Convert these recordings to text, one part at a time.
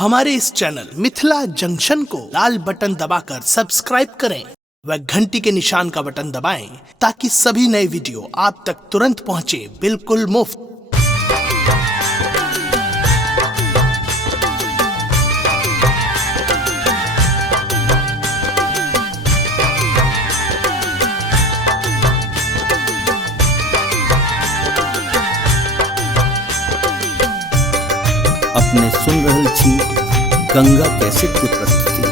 हमारे इस चैनल मिथिला जंक्शन को लाल बटन दबाकर सब्सक्राइब करें व घंटी के निशान का बटन दबाएं ताकि सभी नए वीडियो आप तक तुरंत पहुंचे बिल्कुल मुफ्त। अपने सुन रहल छी गंगा कैसेट की प्रस्तुति।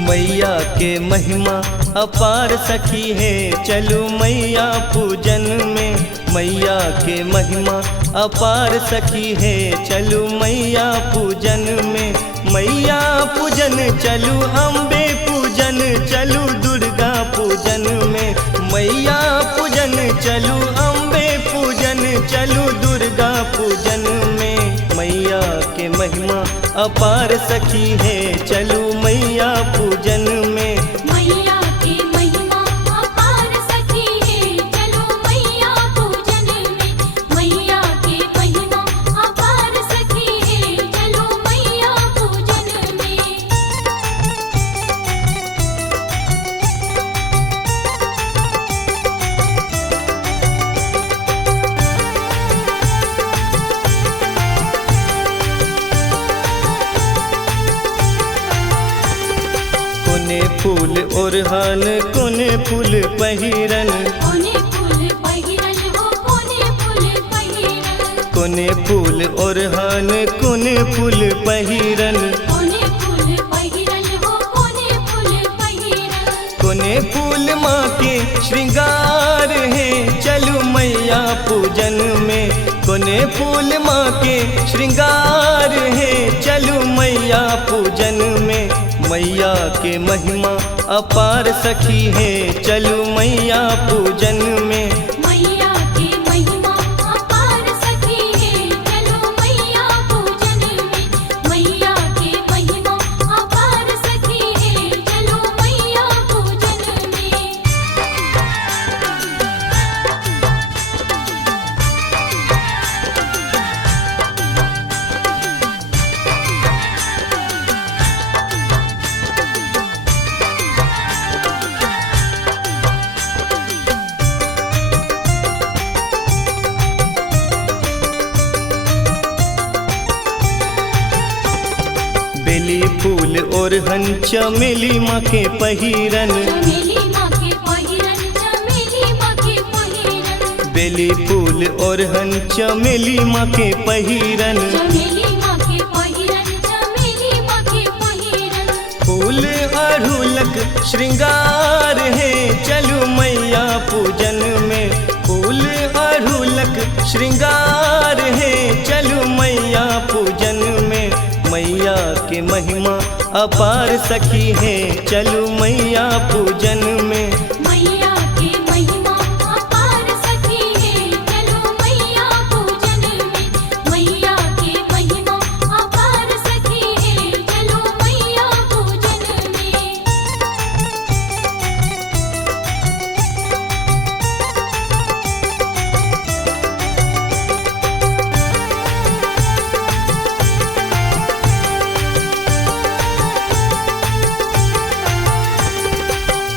मैया के महिमा अपार सखी है, चलो मैया पूजन में। मैया के महिमा अपार सखी है, चलो मैया पूजन में। मैया पूजन चलू, अम्बे पूजन चलू, दुर्गा पूजन में। मैया पूजन चलू, अम्बे पूजन चलू, दुर्गा पूजन में। मैया के महिमा अपार सखी है, चलू मैया पूजन में। मैया के महिमा अपार सखी है, चलो मैया पूजन में। मैया के महिमा अपार सखी है, चलो मैया पूजन में। कोने फूल ओरहान, कोने फूल पहिरन, कोने फूल पहिरन हो, कोने फूल पहिरन। कोने फूल ओरहान, कोने फूल पहिरन। कोने फूल पहिरन हो, कोने फूल पहिरन। कोने फूल माँ के श्रृंगार है, चलू मैया पूजन में। कोने फूल माँ के श्रृंगार है, चलू मैया पूजन में। मैया के महिमा अपार सखी है, चलू मैया पूजन में। मैया के महिमा अपार सखी है, चलो मैया पूजन में। मैया के महिमा अपार सखी है, चलो मैया पूजन में। बेली फूल ओरहन, चमेली माँ के पहिरन। चमेली माँ के पहिरन, चमेली माँ के पहिरन। बेली फूल ओरहन, चमेली माँ के पहिरन। चमेली माँ के पहिरन, चमेली माँ के पहिरन। फूल अड़हुलक श्रृंगार है, चलू मैया पूजन में। फूल अड़हुलक श्रृंगार है, चलू मैया पूजन में। मैया के महिमा अपार सखी है, चलू मैया पूजन में। मैया के महिमा अपार सखी है, चलो मैया पूजन में। मैया के महिमा अपार सखी है, चलो मैया पूजन में।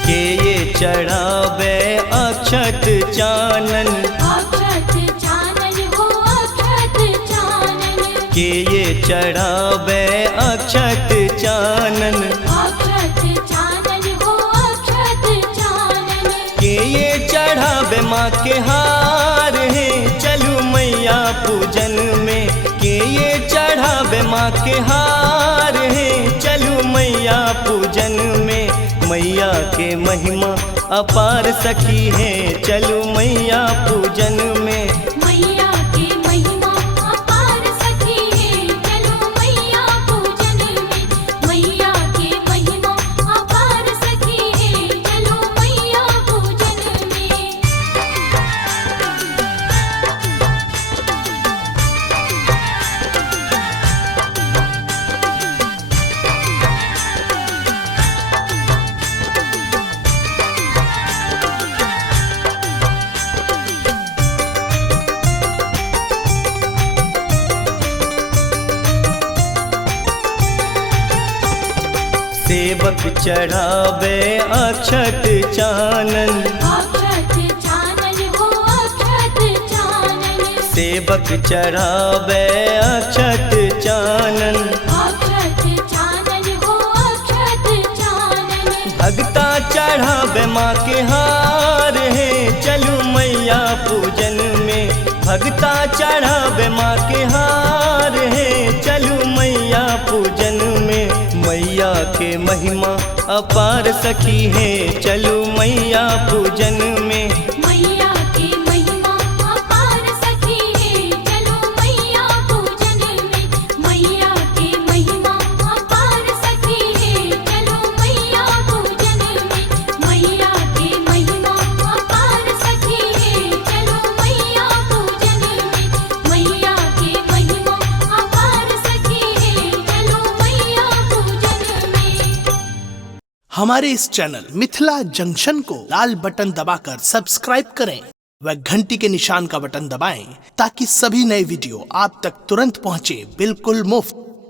के ये चढ़ावे अक्षत चानन, अक्षत चानन हो, अक्षत चानन। के ये चढ़ावे अक्षत चानन। अक्षत चानन हो, अक्षत चानन। के ये चढ़ावे माँ के हार है, चलू मैया पूजन में। के ये चढ़ावे माँ के हार है, चलू मैया पूजन में। मैया के महिमा अपार सखी है, चलू मैया पूजन में। मैया के महिमा अपार सखी है, चलो मैया पूजन में। मैया के महिमा अपार सखी है, चलो मैया पूजन में। सेवक चढ़ावे अक्षत चानन, अक्षत चानन हो अक्षत चानन, सेवक चढ़ावे अक्षत चानन। अक्षत चानन हो अक्षत चानन, भगता चढ़ावे माँ के हार है चलू मैया पूजन में। भगता चढ़ावे माँ के हार है चलू मैया पूजन में। मैया के महिमा अपार सखी है चलू मैया पूजन में। मैया की महिमा अपार सखी है चलो मैया पूजन में। मैया की महिमा अपार सखी है चलो मैया पूजन में। मैया की महिमा अपार सखी है चलो मैया पूजन में। मैया की महिमा अपार सखी है चलो मैया पूजन में। हमारे इस चैनल मिथिला जंक्शन को लाल बटन दबाकर सब्सक्राइब करें व घंटी के निशान का बटन दबाएं ताकि सभी नए वीडियो आप तक तुरंत पहुंचे बिल्कुल मुफ्त।